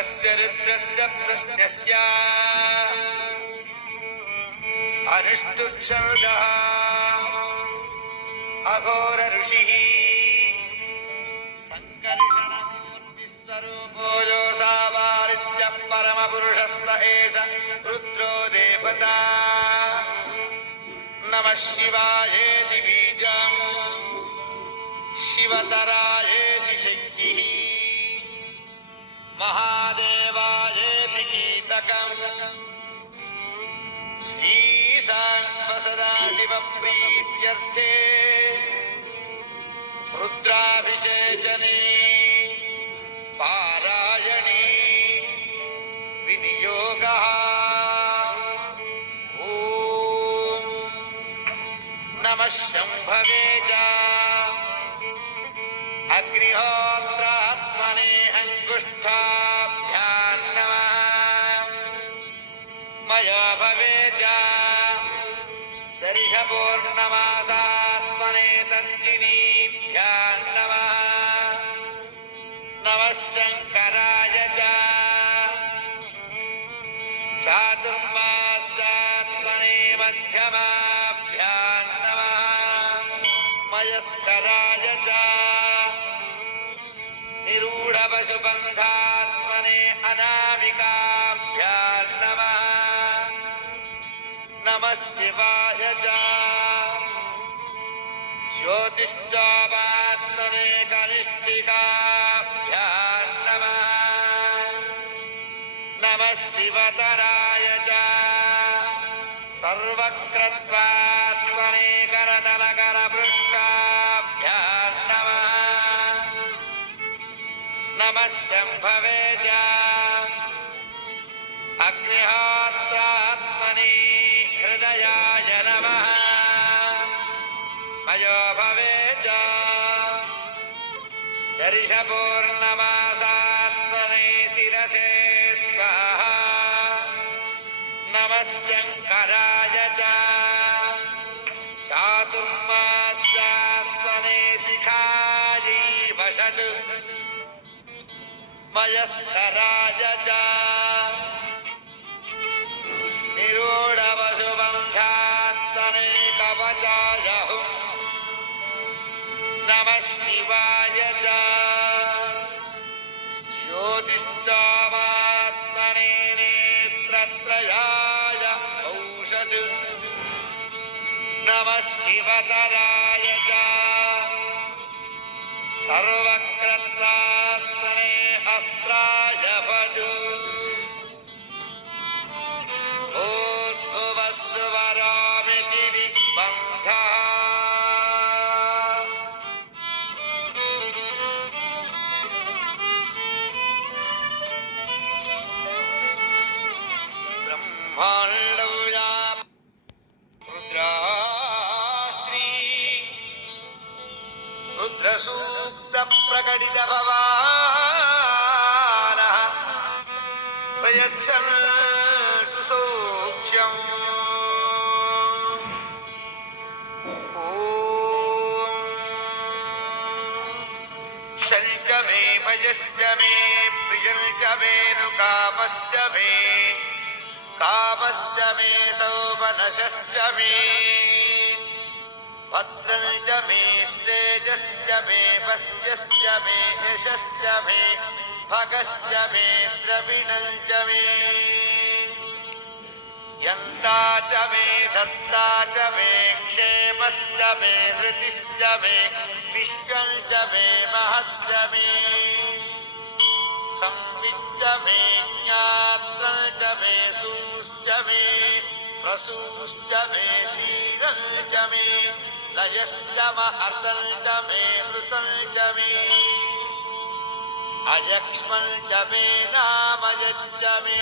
स्वस्य रुद्रस्य प्रश्नस्य अनुष्टुप्छन्दः अघोर ऋषिः संकर्षणमूर्तिस्वरूपो योऽसावारित्यः परमपुरुषः स एष रुद्रो देवता नमः शिवायेति बीजम् शिवतरायेति शक्तिः महादेवायेति कीलकम् श्रीशान्वसदाशिवप्रीत्यर्थे रुद्राभिषेचने पारायणे विनियोगः ॐ नमः शम्भवे च अग्निहोत्रात्मने अङ्गुष्ठाभ्यां नमः मया भवे च दर्शपूर्णमासात्मने तर्जिनीभ्यां नमः नमः शङ्कराय च चातुर्मास्यात्मने मध्यमाभ्यां नमः मयस्कराय च निरूढपशुबन्धात्मने अनामिकाभ्यां नमः नमः शिवाय च ज्योतिष्ठात्मने कनिष्ठिकाभ्यां नमः नमः शिवतराय च सर्वक्रत्वात्मने करतलकरपृष्ठाभ्यां नमः नमः शम्भवे च अग्निहोत्रात्मने हृदयाय नमः मयो भवे च दर्शपूर्णमासात्मने शिरसे स्वाहा नमः शङ्कराय च चातुर्मास्यात्मने शिखायै वषट् मयस्कराय च निरूढपशुबन्धात्मने कवचाय हुम् नमः शिवाय च ज्योतिष्ठात्मने नेत्रत्रयाय औषध नमः शिवतराय च सर्वक्रत्वात्मने अस्त्राय भज ऊर्ध्वस्वरामिति दिग्बन्धः ब्रह्माण्डं रुद्राश्री रुद्रसूक्तप्रकटितभवानः प्रयच्छन्तु सौख्यम् ॐ शञ्च मे भयश्च मे प्रियञ्च मे कामश्च मे सौमनसश्च मे भद्रञ्च मे श्रेयश्च मे वस्यश्च मे यशश्च मे भगश्च मे द्रविणञ्च मे यन्ता च मे दत्ता च मे क्षेमश्च मे हृतिश्च मे विश्वञ्च मे महश्च मे संविच्च मे ज्ञात्रञ्च मे सूश्च मे प्रसूश्च मे शीरञ्च मे लयश्च महर्दञ्च मे मृतञ्च मे अयक्ष्मञ्च मे नामयच्च मे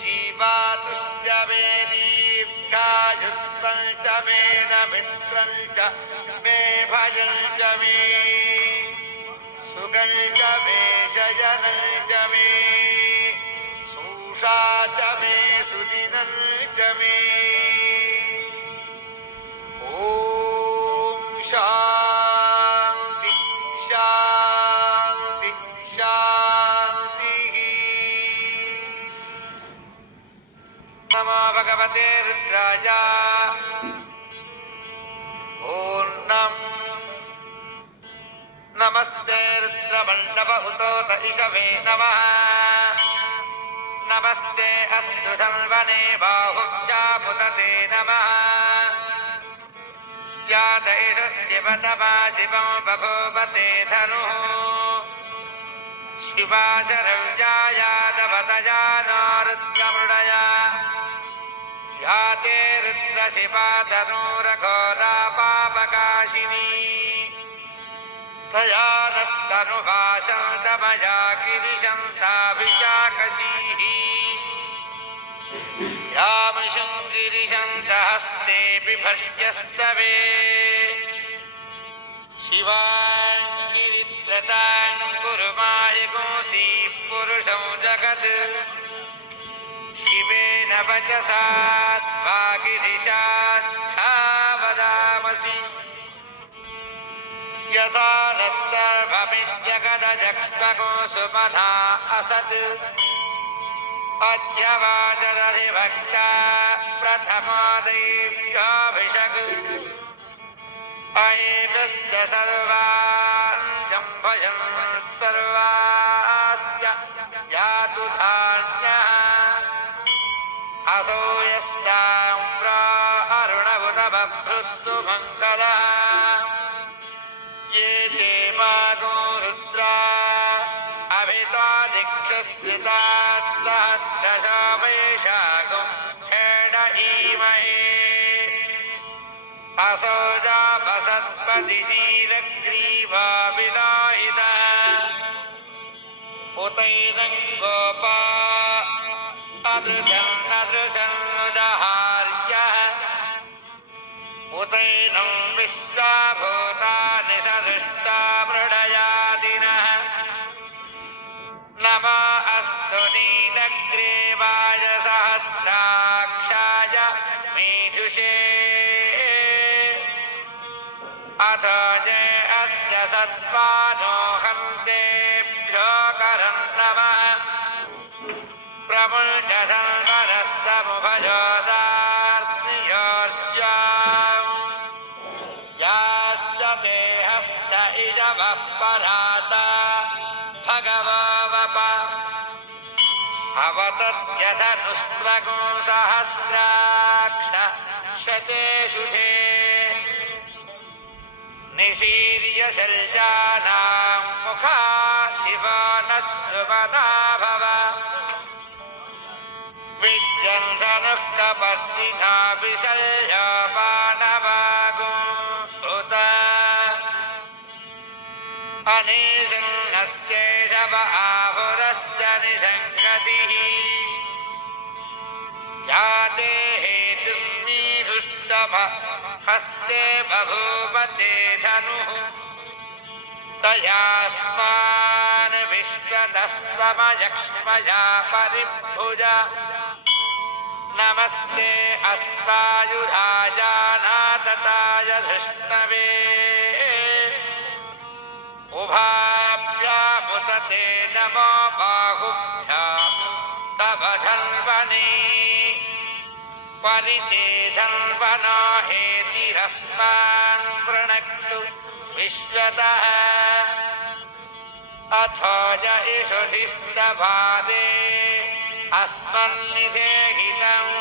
जीवातुश्च मे दीर्घायुत्वञ्च मे नमित्रञ्च मे भयञ्च मे सुगञ्च मे शयनञ्च मे सूषा च मे सुदिनञ्च मे ॐ शान्ति शान्ति शान्ति नमो भगवते रुद्राय ॐ नमस्ते रुद्रमण्डप उतोत इषवे नमः नमस्ते अस्तु सल्वने बाहुब्जामुदते नमः यात इषस्यवतमा शिवं बभूवते धनुः शिवाशरव्यायादवतया नो रुद्रमृडया याते रुद्रशिवा तनूरघोरा पापकाशिनी तया नस्तनुभाषन्तमया गिरिशन्ताभिशाकशीः यामिषं गिरिशन्तहस्ते बिभर्यस्तवे शिवाङ्गिरित्रतां कुरुमायिगोऽसि पुरुषं जगत् शिवेन वचसा त्वा गिरिशाच्छा वदामसि यथा नः सर्वमित्यगदजक्ष्मको सुमना असत् अध्यवाचरधिभक्ता प्रथमा दैव्याभिषक् अहेतश्च सर्वान् जम्भयन् सर्वाश्च यातु धान्यः असो यस्तां अरुणबुध बभ्रुस्तु मङ्गलः ये चेमागो रुद्रा अभिता दिक्षुस्थिताः सहस्रशामेशागं खेड ईमहे असौ जापसत्पतिनीलग्रीवा विलाहितः उतैनं गोपा अदृशन्नदृशन्नुदहार्यः उतैनं विश्वाभूतानि सदृष्टा मृडयादिनः नमो अस्तु नीलग्रीवाय सहस्राक्षाय मेधुषे अथ जय अस्य सत्त्वानो हन्तेभ्यो करं नमः प्रमुञ्चन्दनस्तमुभयोदार्त्नियोर्ज्याम् याश्च ते हस्त इजवः पराता भगवो वप अवतत्यधनुस्त्वगो सहस्राक्ष शते शुधे निशीर्य शल्यानां मुखा शिवा नः सुमना भव विजन्धनुः कपर्दिना विशल्य मानवागो उत अनीशिन्नस्यैषव आहुरश्च निषङ्गतिः याते हेतुर्मीषुष्टभ हस्ते बभूवते धनुः तयास्मान् विश्वतस्तमयक्ष्मया परिभुज नमस्ते अस्तायुधाजानातताय धृष्णवे उभाभ्यामुदते नमो बाहुभ्यां तव धन्वने परिते धन्वनो हेतिरस्मान् वृणक्तु विश्वतः अथो य इषुधिस्तभादे अस्मन्निधेहितम्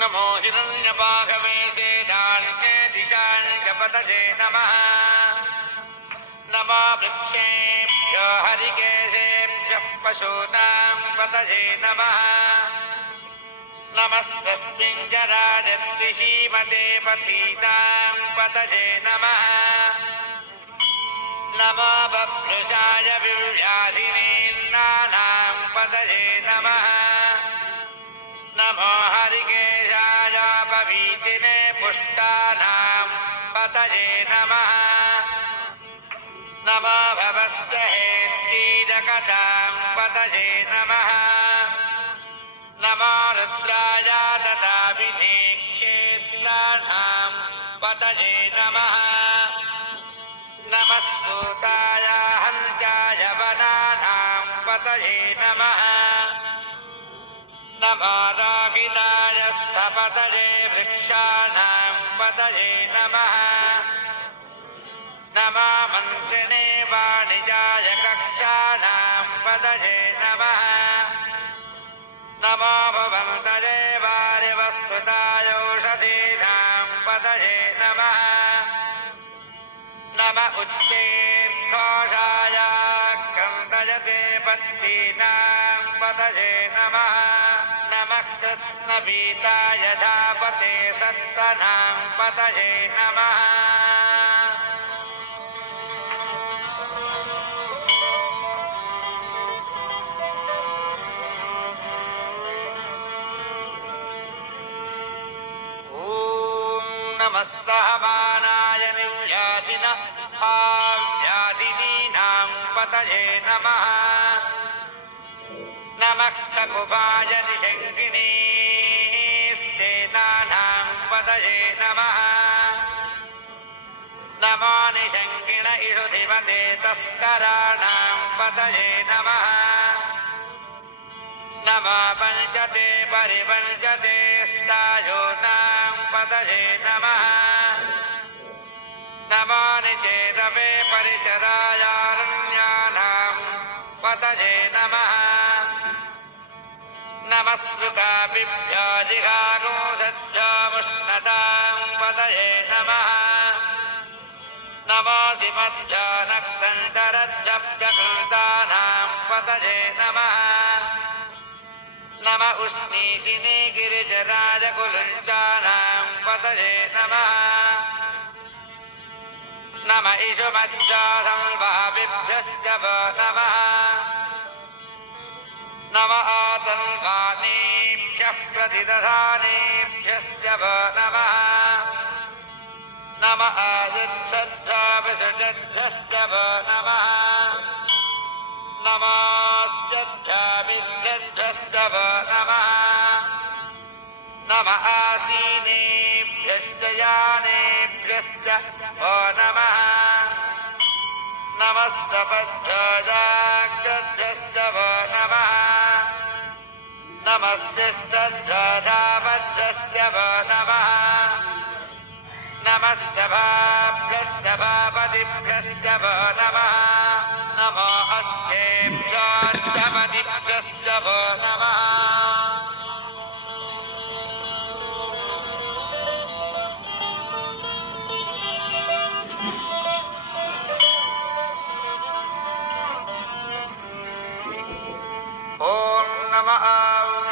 नमो हिरण्यबाहवे सेनान्ये दिशान्यपतये नमः नमो वृक्षेभ्यो हरिकेशेभ्यः पशूनां पतये नमः नमस्तस्मिन् जराजत्रिशीमते पथीनां पतये नमः नमो बभ्रुषाय विव्याधिनीन्नानां पतये नमः नमो हरिकेशाय पवीतिने पुष्टानां पतये नमः नमो भवस्तहेत्रीद जगतां पतये नमः नमो रुद्राय ददामिने क्षेत्राणां पतये नमः नमः सूताय हन्त्याय वनानां पतये नमः नमो रागिताय स्थपतये वृक्षाणां पतये नमः नमो मन्त्रिणे वाणिजाय कक्षाणां पतये नमः नमो भवन्तये वारिवस्तुताय औषधीनां पतये नमः नम उच्चैर्घोषाय क्रन्दयते पत्नीनां पतये नमः नमः कृत्स्नवीताय धापते सत्सनां पतये नमः नमः सहमानाय निर्व्याधिनः व्याधिनीनां पतये नमः नमः ककुभाय निशङ्किनी स्तेनानां पतये नमः नमो निशङ्किन इषुधिमते तस्कराणां पतये नमः नमो पञ्चते परिपञ्चते स्तायोनां पतये नमः नमो निचेतवे परिचरायारण्यानां पतये नमः नमः सुखाभिभ्यो जिघागोषध्योमुष्णतां पतये नमः नमोऽसि मध्यो नक्तन्तरद्भ्यकृतानां पतये नमः नम उष्णीशिने गिरिजराजकुलुञ्चानां पतये नमः नम इषुमज्जासंवाभिभ्यश्च वो नमः नम आतन्वानेभ्यः प्रतिदधानेभ्यश्च वो नमः नम आदित्सद्धाविसृजद्भ्यश्च वो नमः नमस्यद्भ्यामिद्भ्यश्च वो नमः नम आसीनेभ्यश्च यानेभ्यश्च वो नमः नमस्तपद्भ्यश्च वो नमः नमस्तिष्ठद्भ्यश्च वो नमः नमस्तभाभ्यस्तभापतिभ्यश्च वो नमः नमो अस्तेभ्यश्च वो नमः ॐ नमः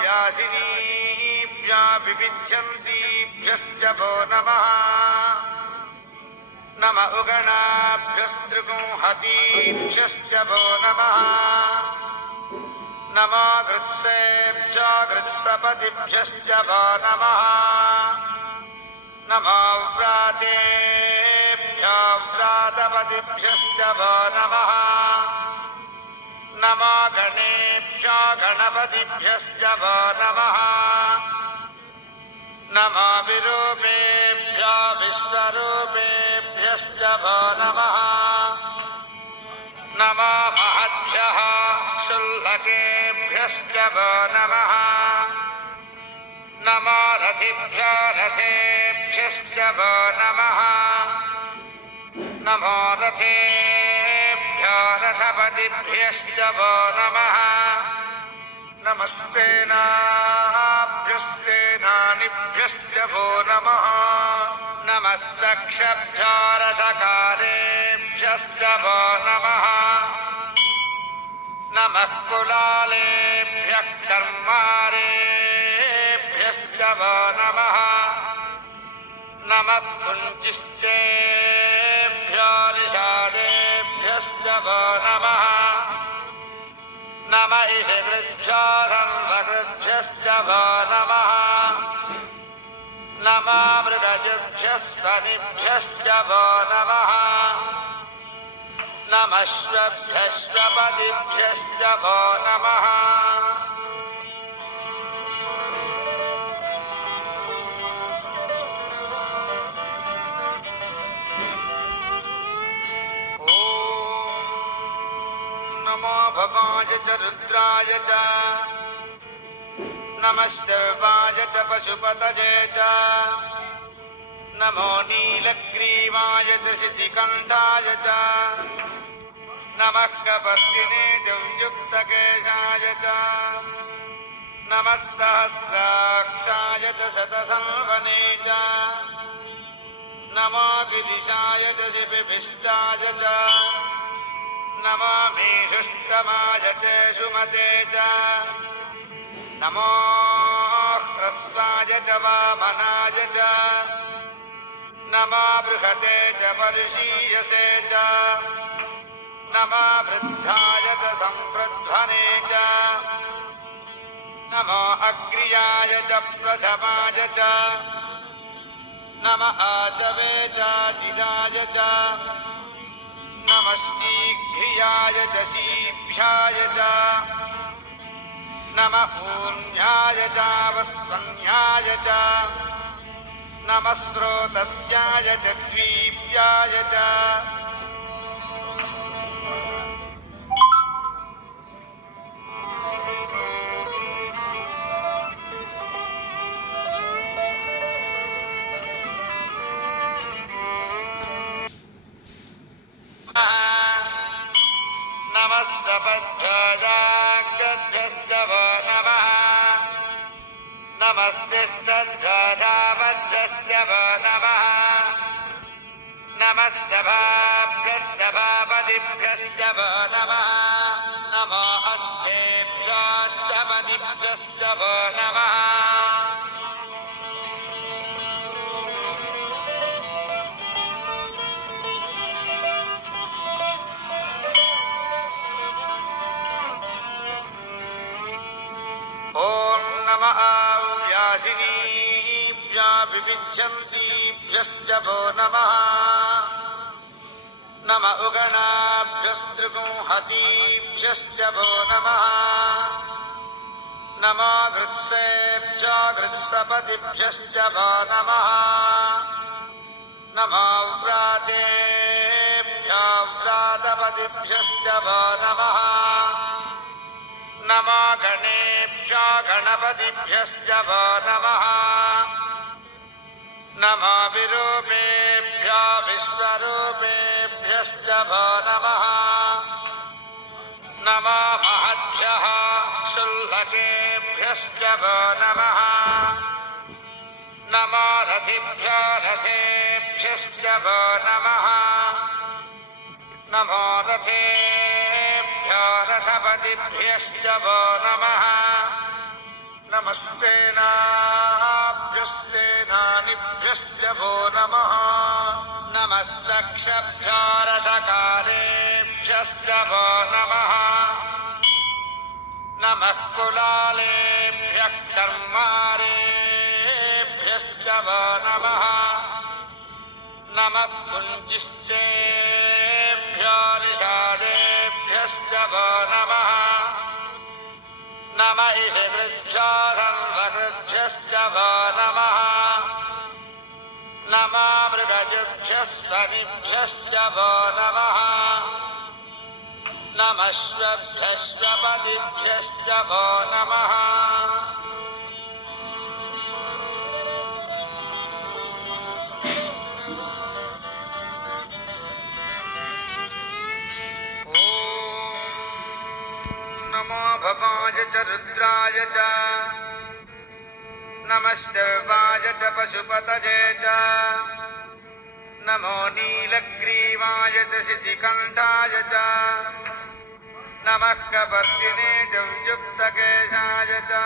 व्याधिनीभ्यो विविच्छन्तीभ्यश्च वो नमः नम उगणाभ्यस्त्रिगुंहतीभ्यश्च वो नमः नमो गृत्सेभ्यो गृत्सपतिभ्यश्च वो नमः नमो व्रातेभ्यो व्रातपतिभ्यश्च वो नमः नमो गणेभ्यो गणपतिभ्यश्च वो नमः नमो विरूपेभ्यो विश्वरूपेभ्यश्च वो नमः नमो महद्भ्यः क्षुल्लकेभ्यश्च वो नमः नमो रथिभ्यो रथेभ्यश्च वो नमः नमो रथेभ्यो रथपतिभ्यश्च वो नमः नमः सेनाभ्यश्च वो नमः नमस्तक्षभ्यो रथकारेभ्यश्च वो नमः नमः कुलालेभ्यः कर्मारेभ्यश्च वो नमः नमः पुञ्जिष्टेभ्यो निषादेभ्यश्च वो नमः नम इषकृभ्यो सर्वकृभ्यश्च वो नमः नमो मृगजुभ्यस्वनिभ्यश्च वो नमः नमश्वभ्यश्वपदिभ्यश्च वो नमः नमो भवाय च रुद्राय च नमस्तेवाय च पशुपतये च नमो नीलग्रीवाय च शितिकण्ठाय च नमः कपर्दिने च युक्तकेशाय च नमः सहस्राक्षाय च शतसंवने च नमो गिरिशाय च शिपिभिष्टाय च नमो मेषुष्टमाय च सुमते च नमो ह्रस्वाय च वामनाय च नमो बृहते च पर्षीयसे च नमो वृद्धाय च संवृध्वने च नमो अग्र्याय च प्रथमाय च नमः आशवे च चिदाय च नमस्तीघ्रियाय च शीभ्याय च नमः ऊर्ण्याय च वस्वन्याय च नमः स्रोतस्याय च द्वीप्याय च नमस्तपद्भ्यश्च वो नमः नमस्तिष्ठद्भ्यश्च वो नमः नमस्तभाभ्यश्च वो नमः नमो अष्टेभ्यश्च वो नमः विविच्छन्तीभ्यश्च वो नमः नम उगणाभ्यस्त्रिगुंहतीभ्यश्च वो नमः नमो घृत्सेभ्यो घृत्सपदिभ्यश्च वो नमः नमो व्रातेभ्यो व्रातपदिभ्यश्च वो नमः नमो गणेभ्यो गणपतिभ्यश्च वो नमः नमो विरूपेभ्यो विश्वरूपेभ्यश्च वो नमः नमो महद्भ्यः क्षुल्लकेभ्यश्च वो नमः नमो रथिभ्यो रथेभ्यश्च वो नमः नमो रथेभ्यो रथपतिभ्यश्च वो नमः नमस्तेनाभ्यस्तेनानिभ्यश्च वो नमः नमस्तक्षभ्यो रथकारेभ्यश्च वो नमः नमः कुलालेभ्यः कर्मारेभ्यश्च वो नमः नमः कुञ्जिष्टेभ्यो निषादेभ्यश्च वो नमः नम ईशकृभ्यो सर्वकृभ्यश्च वो नमः नम मृगजुभ्यस्वनिभ्यश्च वो नमः नमश्वभ्यश्वपदिभ्यश्च वो नमः नमो भवाय च रुद्राय च नमस्तेवाय च पशुपतये च नमो नीलग्रीवाय च शितिकण्ठाय च नमः कपर्दिने च युक्तकेशाय च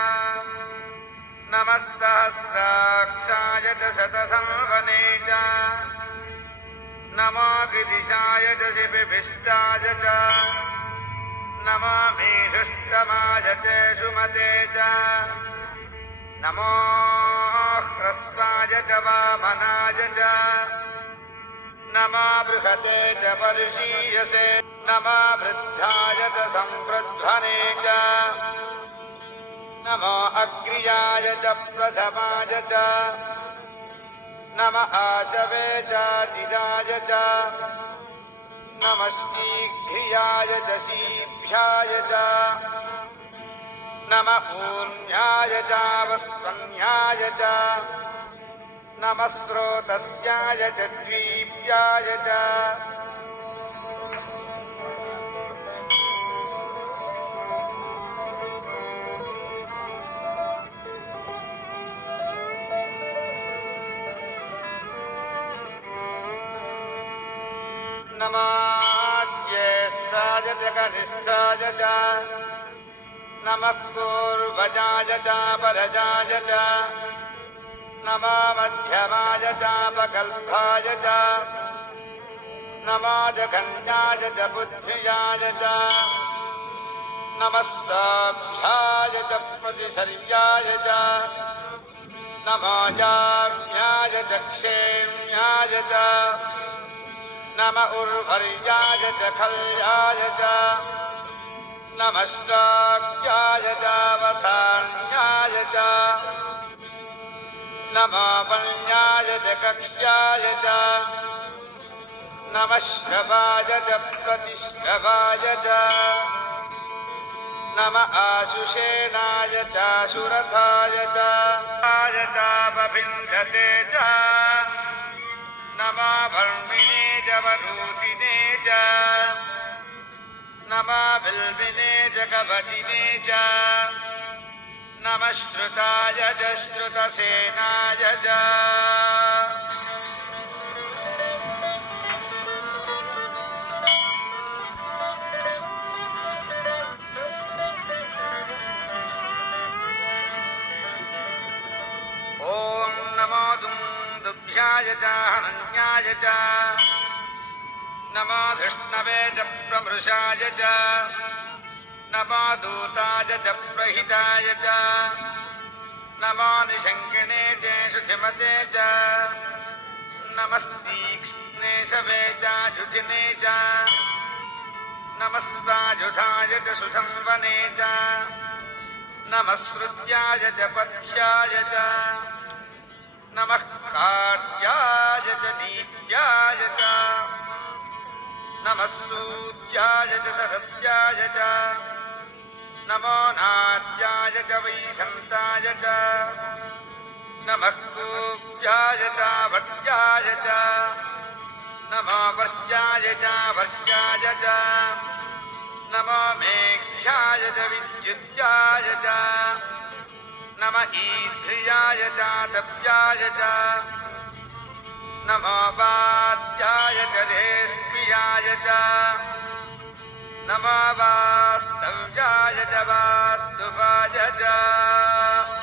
नमः सहस्राक्षाय च शतसंवने च नमो गिरिशाय च शिपिभिष्टाय च नमो मेषुष्टमाय च सुमते च नमो ह्रस्वाय च वामनाय च नमो बृहते च पर्षीयसे नमो वृद्धाय च संवृध्वने च नमो अग्र्याय च प्रथमाय च नम आशवे च चिराय च नमः शीघ्रियाय च शीभ्याय च नम ऊर्ण्याय च वस्वन्याय च नमः स्रोतस्याय च द्वीप्याय च नमः ज्येष्ठाय च कनिष्ठाय च नमः पूर्वजाय च परजाय च नमो मध्यमाय चापकल्पाय च नमो जघन्याय च बुद्धियाय च नमः साभ्याय च प्रतिसर्याय च नमो जाम्याय च क्षेम्याय च नम उर्वर्याय च खल्याय च नमश्चाक्याय च वसान्याय च नमो वल्याय च कक्ष्याय च नमः श्रवाय च प्रतिश्रवाय च नम आशुषेणाय च सुरथाय च बभिन्धते च नमो वर्मिणे च वरूधिने च नमो बिल्बिने च कवचिने च नमः श्रुताय च श्रुतसेनाय च ॐ नमो दुन्दुभ्याय च हनन्याय च नमो धृष्णवे च प्रमृषाय च नमो दूताय च प्रहिताय च नमो निशङ्किने च शुचिमते च नमस्तीक्ष्णे शवे च जुधिने च नमस्वाजुधाय च सुसंवने च नमस्कृत्याय च पथ्याय च नमः कार्याय च नीत्याय च नमः सूत्याय च सरस्याय च नमो नाद्याय च वैशन्ताय च नमः कूप्याय च भट्याय च नमो वर्ष्याय च वर्ष्याय च नमो मेघ्याय च विद्युत्याय च नम ईध्रियाय च तप्याय च नमो वात्याय च रेष्म्याय च नमो वास्तव्याय च वास्तुवाय च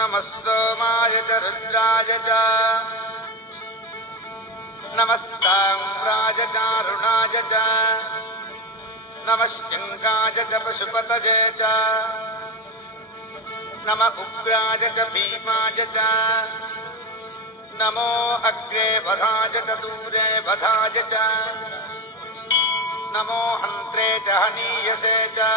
नमः सोमाय च रुद्राय च नमस्ताम्राय च अरुणाय च नमः शङ्काय च पशुपतये च नम उग्राय च भीमाय च नमो अग्रे वधाय च दूरे वधाय च नमो हन्त्रे च हनीयसे च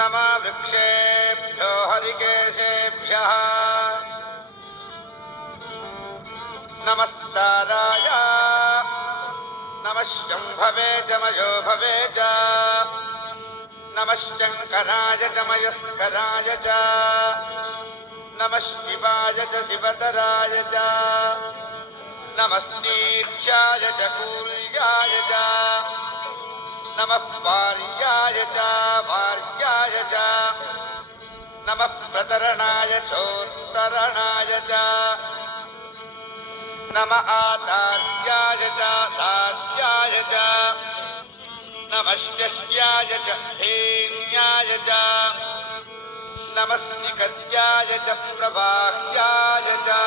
नमः वृक्षेभ्यो हरिकेशेभ्यः नमस्ताराय नमः शम्भवे च मयोभवे च नमः शङ्कराय च मयस्कराय च नमः शिवाय च शिवतराय च नमस्तीर्थ्याय च कूल्याय च नमः पार्याय च वार्याय च नमः प्रतरणाय चोत्तरणाय च नमः आतार्याय च साध्याय च नमः षष्ट्याय च धेन्याय च नमः स्निकद्याय च प्रवाह्याय च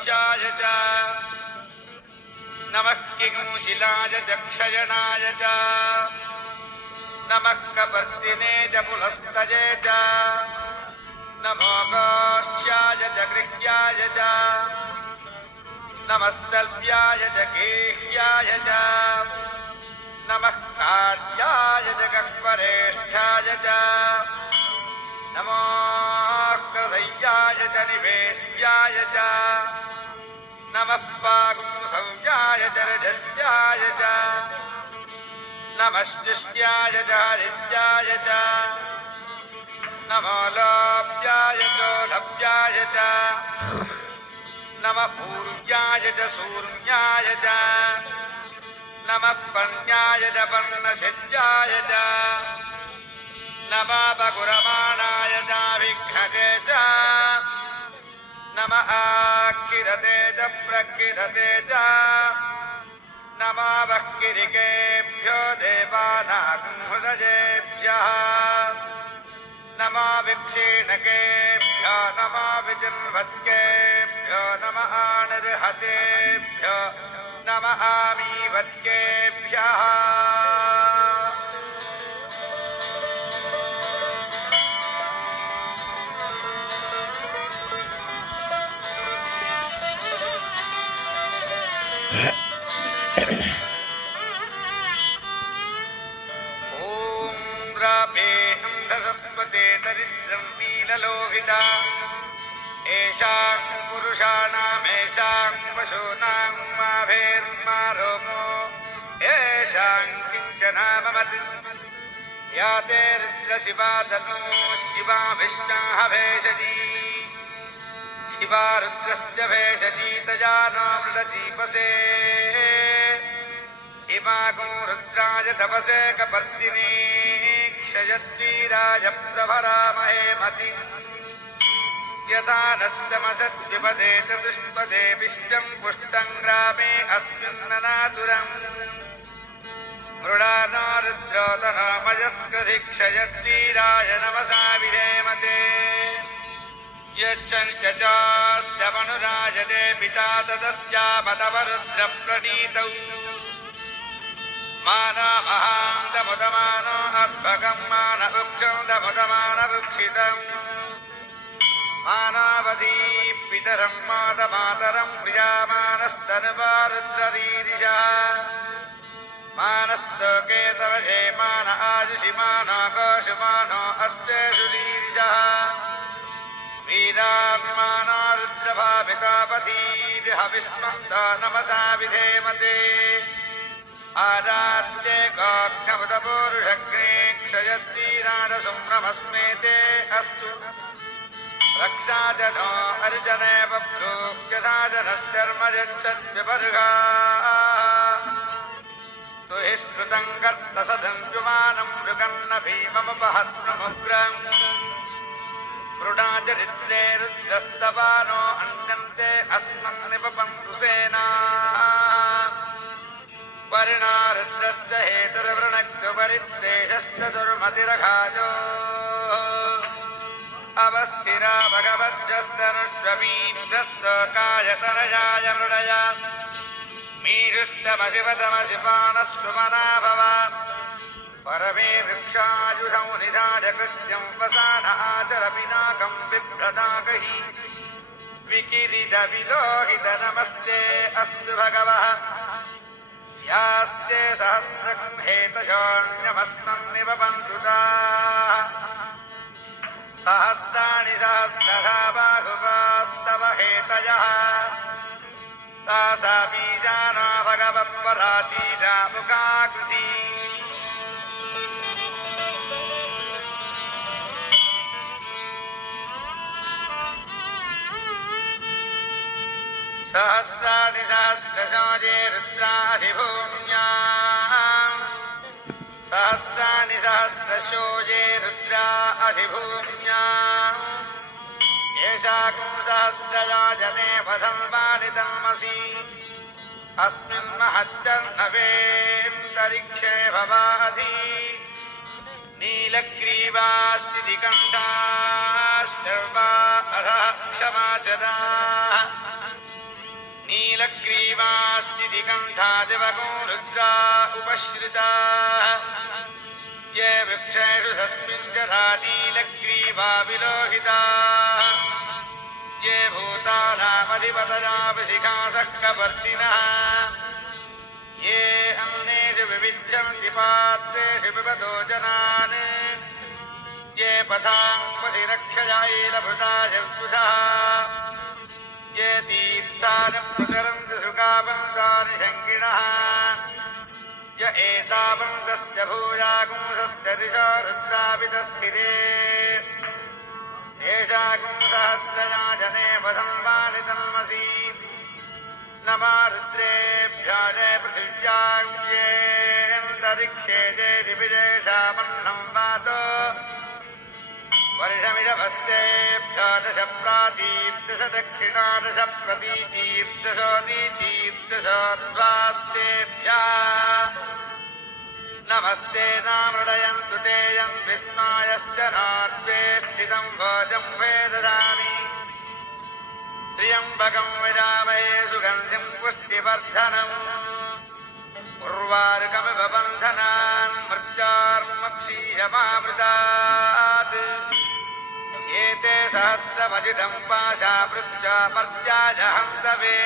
वत्स्याय च नमः किंशिलाय च क्षयणाय च नमः कपर्दिने च पुलस्तये च नमो गोष्ठ्याय च गृह्याय च नमस्तल्भ्याय च गेह्याय च नमः कार्याय च गह्वरेष्ठाय च नमो कृतय्याय च निवेश्याय च नमः पागुंसव्याय च रजस्याय च नमः शिष्ट्याय च हरिद्याय च नमो लोभ्याय चोढव्याय च नमः पूर्व्याय च शून्याय च नमः पन्याय च पर्णसिद्ध्याय च नमः बकुरमाणाय च विघ्नते च नमः आकिरते च प्रकिरते च नमः वह्किरिकेभ्यो देवानाग्निहृदयेभ्यः नमः विक्षीणकेभ्यो नमः विजिन्वत्केभ्यो नमः निर्हतेभ्यो नमः आमीवत्केभ्यः ॐ द्राभे अन्धसस्पते दरिद्रं नीललोहिता एषां पुरुषाणामेषां पशूनां माभेर्मारोमो येषां किञ्चनाममति या ते रुद्रशिवा तनू शिवा विष्णाः भेषजी शिवा रुद्रस्य भेषजी तया नो मृडजीपसे इमागो रुद्राय तपसे कपर्दिने क्षयच्चीराय प्रभरामहे मति यथा नस्तमसद्विपदे चतुष्पदे विष्टं पुष्टं ग्रामे अस्मिन्ननातुरम् मृडानो रुद्रोतनमयस्कधिक्षयच्चीराय नमसा विधेमते यच्छञ्चचास्त्यमनुराजते पिता तदस्यामतवरुद्रप्रणीतौ मानमहान्दमुदमानो अर्भकं मानवृक्षं दमुदमानवृक्षितम् मानावधी पितरं मातमातरं प्रियामानस्तनुवारुद्ररीरिषः मानस्तोके तव हे मान आयुषि मानो कोशुमानो अस्तेषु रीरिषः वीरान्मानो रुद्रभावितापधीर्हविष्मन्तो नमसा विधेमते आराध्ये गोघ्नमुदपूरुषग्ने क्षयश्रीराजसुम्रमस्मेते अस्तु रक्षा जनो अर्जने बभ्रू यथा जनश्चर्म यच्छद्विपर्गाः स्तुहि श्रुतं कर्तसदं युमानं मृगन्न भीममुपहत्नुमुग्रम् मृडाचरित्रे रुद्रस्तवानो अन्यन्ते अस्मन्निपपन्तु सेनाः परिणा रुद्रस्य हेतुर्वृणक्तुपरिद्वेषस्य दुर्मतिरघायो अवस्थिरा भगवज्जस्तनुष्वमीभ्यस्तकायतनयाय मृडय मीजुष्टमशिवतमसि पानस्वमना भव परमे वृक्षायुधौ निधाय कृत्यं वसान आचर पिनाकं बिभ्रताकहि विकिरीटविलोहित नमस्ते अस्तु भगवः यास्ते सहस्रं हेतयोऽन्यमस्तन्निवपन्तु ताः सहस्राणि सहस्रधा बाहुवास्तव हेतयः तासा बीजानो भगवत्पराचीजा मुखाकृति सहस्राणि सहस्रशौर्ये रुद्राधिभूम्याम् सहस्राणि सहस्रशौर्ये रुद्राधिभूम्याम् येषाकं सहस्रयोजने वधन्वानितन्मसि अस्मिन् महत्तर्णवेऽन्तरिक्षे भवाधि नीलग्रीवास्तिदिगन्धाश्चर्वा अधः क्षमाचराः नीलग्रीवास्तिदिगन्धादिवगो रुद्रा उपश्रिताः ये वृक्षेषु तस्मिञ्जरा नीलग्रीवा विलोहिताः ये भूतानामधिपतयाभिशिखासः कपर्दिनः ये अन्नेषु विविध्यन्ति पात्रेषु पिबतो जनान् ये पथाङ्पतिरक्षयायैलभृता चर्चुषः ये तीर्थानि प्रचरन्ति सुखावन्तानि शङ्किणः य एतावन्तस्य भूयागुंसस्य दिशो रुद्रापितस्थिरे एषा गुंसहस्रया जने वधन्वानि तन्मसि नमा रुद्रेभ्यः जय पृथिव्यां येऽन्तरिक्षे जयदिविदेशामन्नं वातो वर्षमिदभस्तेभ्यः दश प्राचीर्दश दक्षिणादश प्रतीचीर्दशोदीचीर्दशोर्ध्वास्तेभ्यः नमस्ते नामृडयन्तु ते यं विस्मायश्च नार्वेष्टितं भोजं वेददामि त्र्यम्बकं विरामहे सुगन्धिं पुष्टिवर्धनम् उर्वारुकमिव बन्धनान् मृत्योर्मुक्षीयमामृतात् एते सहस्रमजितं पाशावृत्या मर्त्याजहन्तवे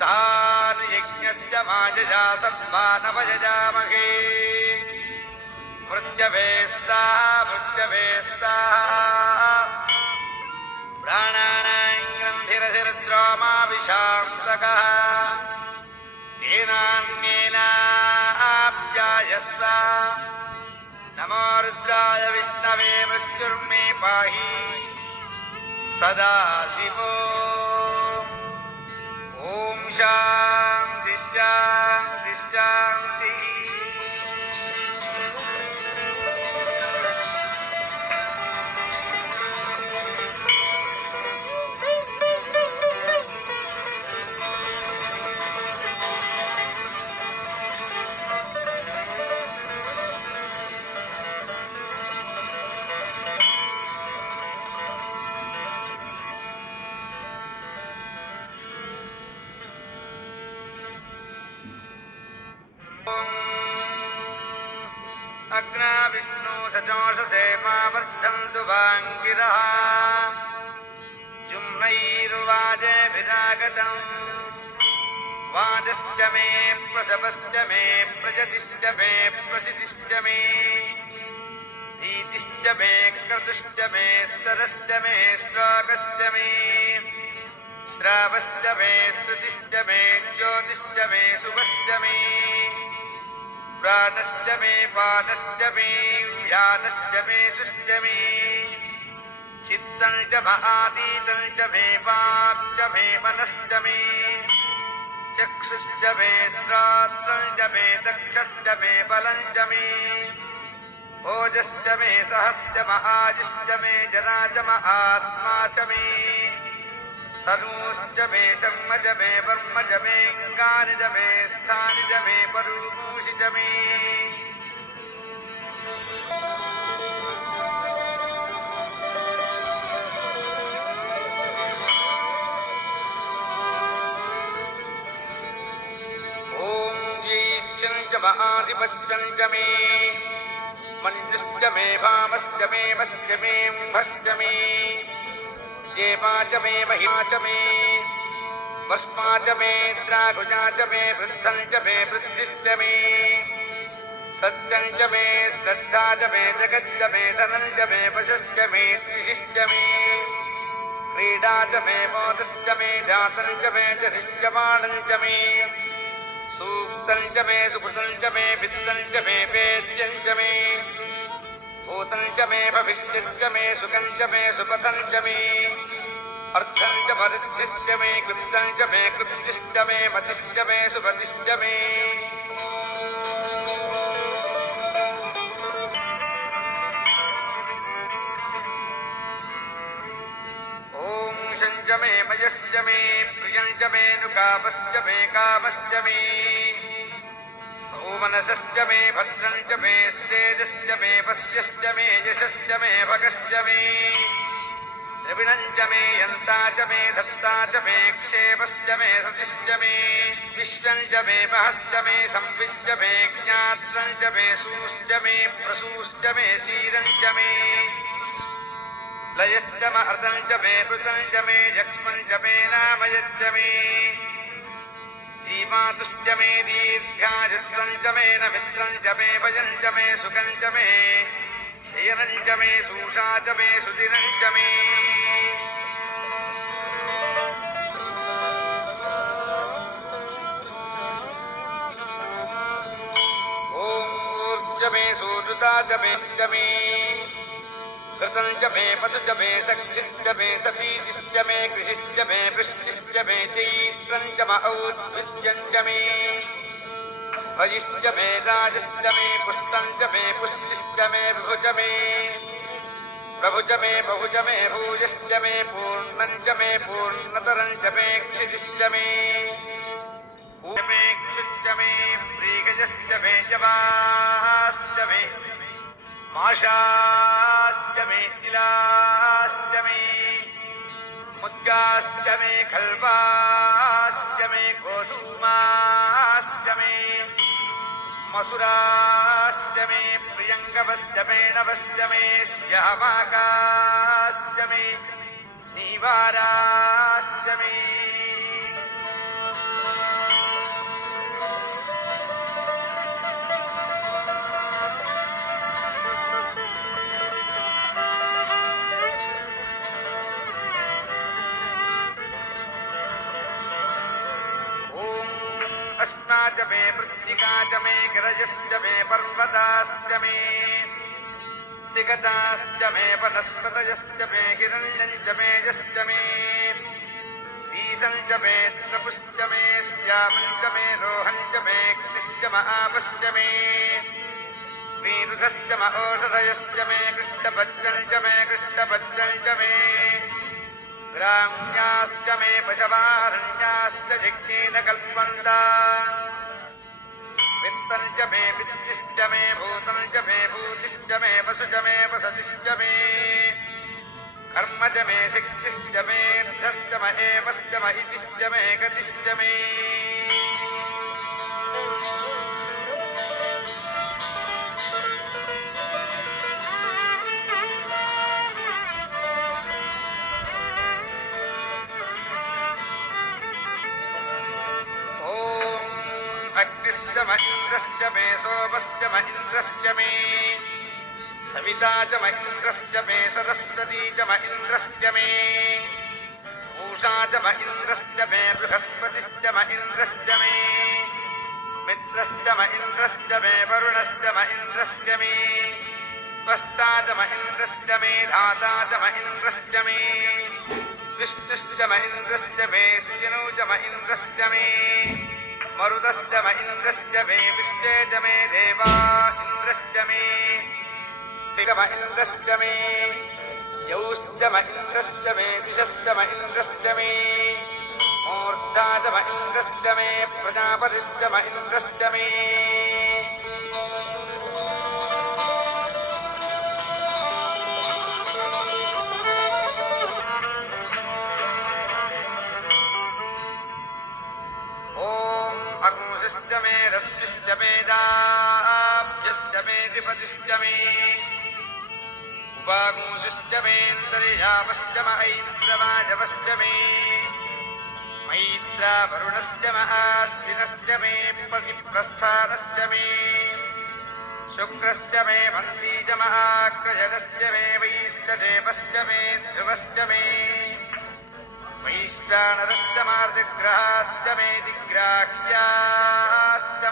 तान् यज्ञस्य मायया सद्भानवयजामहे मृत्यवे स्वाहा प्राणानां ग्रन्थिरधिरुद्रोमाभिशान्तकः तेनान्येनाप्यायस्व नमो रुद्राय विष्णवे मृत्युर्मे पाहि सदा शिवो ॐ शान्ति शान्ति शान्तिः अग्ना विष्णु सचोषसे मा वर्धन्तु वाङ्गिरः जुम्नैर्वाजेभिरागतम् वाजश्च मे प्रसवश्च मे प्रजतिश्च मे प्रसिद्धिश्च मे धीतिश्च मे क्रतुश्च मे स्तरश्च मे श्लोकश्च मे श्रावश्च मे स्तुतिश्च मे ज्योतिश्च मे शुभश्च मे प्राणश्च मे पानश्च मे व्यानश्च मे सुश्च मे चित्तं च महातीतं च मे वाक् मे मनश्च मे चक्षुश्च मे श्रोत्रं च मे दक्षश्च मे बलं च मे ओजश्च मे सहश्च महायुश्च मे जना च महात्मा च मे तनूश्च मे शर्म च मे वर्म च मे अङ्गानि च मे स्थानि च मे परूमूषि च मे ॐ ज्येष्ठं च महाधिपत्यं च मे मञ्जुश्च मे भामश्च मे मश्च मे म्भश्च मे जेमा च मे महिमा च मे वस्मा च मे द्रागुजा च मे वृद्धं च मे वृद्धिश्च मे सत्यं च मे श्रद्धा च मे जगच्च मे धनं च मे वशश्च मे द्विषिश्च मे क्रीडा च मे मोदश्च मे जातं च मे जनिश्चमानं च मे सूक्तं च मे सुकृतं च मे वित्तं च मे वेद्यं च मे भूतं च मे भविष्यच्च मे सुखं च मे सुपथं च मे अर्थं च परिद्धिश्च मे कृतं च मे कृत्तिश्च मे मतिश्च मे सुपतिश्च मे ॐ शं च मे मयश्च मे प्रियं च मे नुकापश्च मे कामश्च मे सौमनसश्च मे भद्रं च मे स्तेजश्च मे पस्यश्च मे यशश्च मे भगश्च मे द्रविणञ्च मे यन्ता च मे धत्ता च मे क्षेपश्च मे सतिश्च मे विश्वञ्च मे महश्च मे संविच्च मे ज्ञात्रञ्च मे सूश्च मे प्रसूश्च मे शीरञ्च मे लयश्च महर्तञ्च मे मृतञ्च मे यक्ष्मञ्च मे नामयच्च मे जीवातुश्च मे दीर्घायुत्वञ्च मे नमित्रञ्च मे भयञ्च मे सुखञ्च मे शयनञ्च मे सूषा च मे सुदिनञ्च मे ॐ ऊर्ज मे सूरुता च मेश्च मे कृतञ्च मे पतुच मे सख्यश्च मे सपीतिश्च मे कृषिश्च मे वृष्टिश्च मे चैत्रञ्च म औद्भिद्यञ्च मे रजिश्च मे राजश्च मे पुष्टञ्च मे पुष्टिश्च मे विभुज मे प्रभुज मे बहुज मे भूयश्च मे पूर्णञ्च मे पूर्णतरञ्च मे क्षितिश्च मे मे क्षुच्च मे प्रीगजश्च मे जवाश्च मे माशाश्च मे तिलाश्च मे मुद्गाश्च मे खल्वाश्च मे गोधूमाश्च मे मसुराश्च मे प्रियङ्गवश्च मे नवश्च मे श्यामाकाश्च मे नीवाराश्च मे अस्मा च मे मृत्तिका च मे गिरजश्च मे पर्वताश्च मे सिगताश्च मे वनस्पतयश्च मे हिरण्यञ्च मे यश्च मे सीसञ्च मे त्रपुश्च मे श्यामञ्च मे रोहञ्च मे कृतिश्च म आपश्च मे वीरुधश्च म ओषधयश्च मे कृष्णपच्चञ्च मे कृष्णपच्चञ्च मे ग्राम्याश्च मे पशवारण्याश्च जिज्ञेन कल्पन्ता वित्तञ्च मे वित्तिश्च मे भूतञ्च मे भूतिश्च मे वसुच मे वसतिश्च मे कर्म च मे सिद्धिश्च मे र्थश्च म एवश्च म इतिश्च मे गतिश्च मे अग्निश्च म इन्द्रश्च मे सोमश्च म इन्द्रश्च मे सविता च म इन्द्रश्च मे सरस्वती च म इन्द्रश्च मे पूषा च म इन्द्रश्च मे बृहस्पतिश्च म इन्द्रश्च मे मित्रश्च म इन्द्रश्च मे वरुणश्च म इन्द्रश्च मे त्वष्टा च म इन्द्रश्च मे धाता च म इन्द्रश्च मे विष्णुश्च म इन्द्रश्च मे सुजनौ च म इन्द्रश्च मे मरुतश्च म इन्द्रश्च मे विश्वे च मे देवा इन्द्रश्च मे म इन्द्रश्च मे यौश्च म इन्द्रश्च मे दिशश्च म इन्द्रश्च मे मूर्धा च म इन्द्रश्च मे प्रजापतिश्च म इन्द्रश्च मे अग्निश्च मे रश्मिश्च मे दाभ्यश्च मे अधिपतिश्च मे उपागुंसिश्च मेन्द्रियावश्च म ऐन्द्रवायवश्च मे मैत्रा वरुणश्च म आस्तिनश्च मे प्रतिप्रस्थानश्च मे शुक्रश्च मे मन्थी च म आक्रजनश्च मे वैश्वदेवश्च मे ध्रुवश्च मे वैश्वानरश्च मार्दिग्रहाश्च मे दिग्राह्याश्च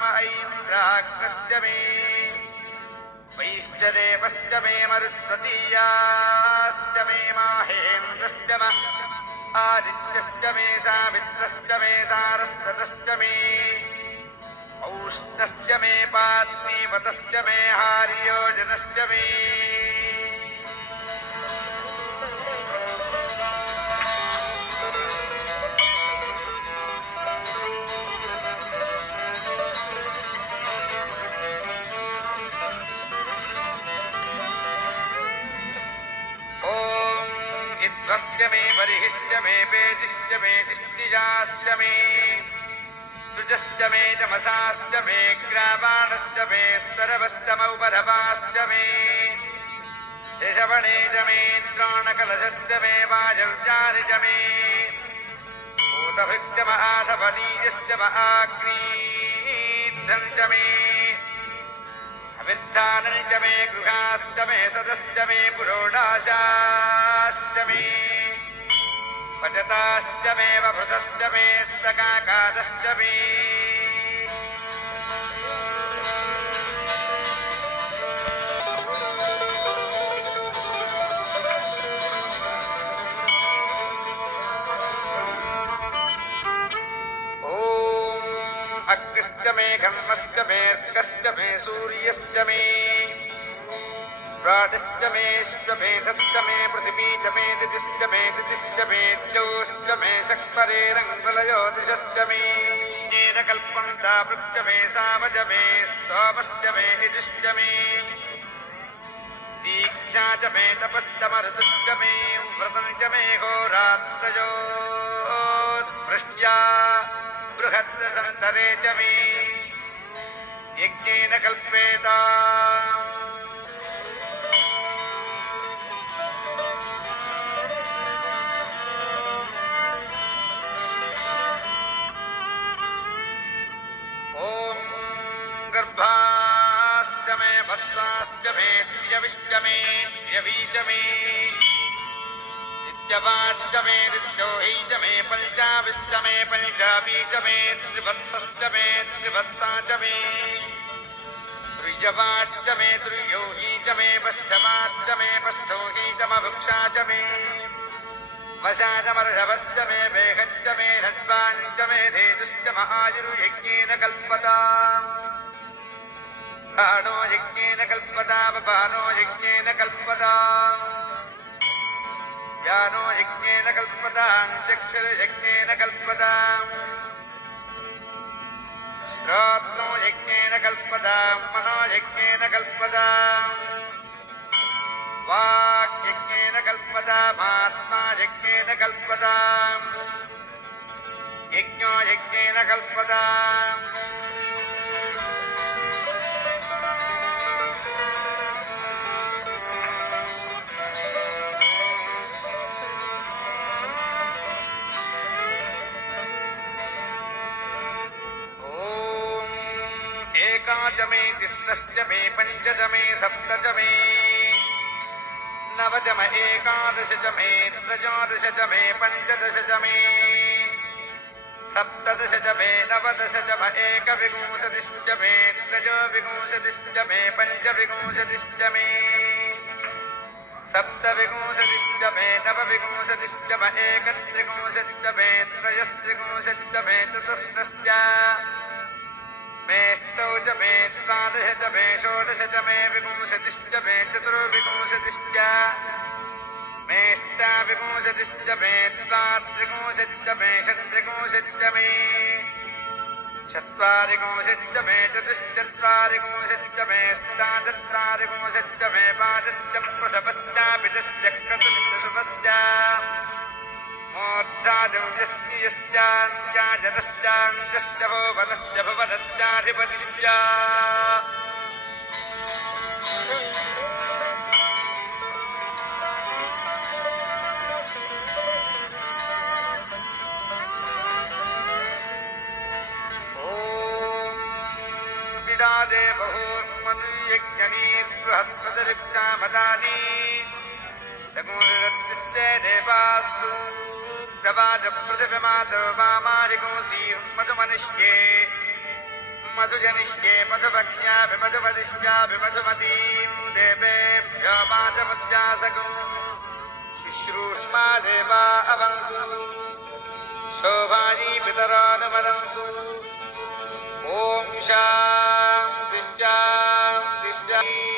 म ऐन्द्राग्नश्च मे वैश्वदेवश्च मे मरुत्वतीयाश्च मे माहेन्द्रश्च म आदित्यश्च मे सावित्रश्च मे सारस्वतश्च मे औष्णश्च मे पात्नीवतश्च मे हार्योजनश्च मे मे बर्हिश्च मे वेदिश्च मे दिष्टिजाश्च मे शुचश्च मे तमसाश्च मे ग्रावाणश्च मे स्तरवस्तमौपरवाश्च मे यशवणे च मे द्रोणकलशश्च मे वायव्यानि च मे भूतभृत्य महाधवनीयश्च महाग्नीद्धं च मे अविद्धानं च मे गृहाश्च मे सदश्च मे पुरोडाशाश्च मे पचताश्च मे वभृतश्च मे स्तकाकादश्च मे अग्निश्च मे घम्मश्च मेऽर्कश्च मे सूर्यश्च मे प्राणश्च मे श्वमेधश्च मे पृथिवी च मे दितिश्च मे दितिश्च मे द्यौश्च मे शक्परेरङ्गुलयोतिषश्च मे येन कल्पन्ता पृच्च मे सावज मे स्तोमश्च मे यजुश्च मे दीक्षा च मे तपश्च मरुतश्च मे व्रतं च मे होरात्रयोर्वृष्ट्या बृहत्सन्तरे च मे यज्ञेन कल्पेता ॐ गर्भाश्च मे वत्साश्च मे यविश्च मे यवी च मे नित्यवाच्च मे नित्योहि च मे पञ्चाविश्च मे पञ्चावी च मे त्रिवत्सश्च मे त्रिवत्सा च मे त्रिजवाच्च मे त्रियोहि च मे पश्चवाच्च मे पश्चोहि च मभुक्षा च मे वशाचमर्षभश्च मे वेगश्च मे हत्वाञ्च मे धेतुश्च महायुर्यज्ञेन कल्पताम् बाणो यज्ञेन कल्पताम् बाणो यज्ञेन कल्पताम् व्यानो यज्ञेन कल्पताम् चक्षुर्यज्ञेन कल्पताम् श्रोत्रो यज्ञेन कल्पताम् मनो यज्ञेन कल्पताम् वाक् यज्ञेन कल्पताम् आत्मा यज्ञेन कल्पताम् यज्ञो यज्ञेन कल्पताम् एकाच मे तिस्रश्च मे पञ्चच मे सप्त च मे नव च मे एकादश च मे त्रयोदश च मे पञ्चदश च मे सप्तदश च मे नवदश च मे एकविंशतिश्च मे त्रयोविंशतिश्च मे पञ्चविंशतिश्च मे सप्तविंशतिश्च मे नवविंशतिश्च मे एकत्रिंशच्च मे त्रयस्त्रिंशच्च मे चतुष्टश्च मेष्टौ च मे द्वादश च मे षोडश च मे विंशतिश्च मे चतुर्विंशतिश्च मेष्टाविंशतिश्च मे द्वात्रिंशच्च मे षट्त्रिंशच्च मे चत्वारिंशच्च मे चतुश्चत्वारिंशच्च मे अष्टाचत्वारिंशच्च मे पादश्च प्रसवश्चापितश्च क्रतुश्च शुभश्च मोद्धाजव्यश्चियश्चाञ्जाजतश्चाञ्जश्च भुवनश्च भुवनश्चाधिपतिश्च ॐ विडादे बहुर्मनुयज्ञनीर्बृहस्पतिरिक्तामदानि सगुणरत्नश्च देवासु मधुमनिष्ये मधुजनिष्ये मधुभक्ष्याभिमधुवदिष्याभिमधुमतीं देवेभ्यो मातमुद्यासगो शुश्रूषमा देवा अवन्तु शोभाजी पितरानुमरन्तु ॐ शान्ति शान्ति शान्ति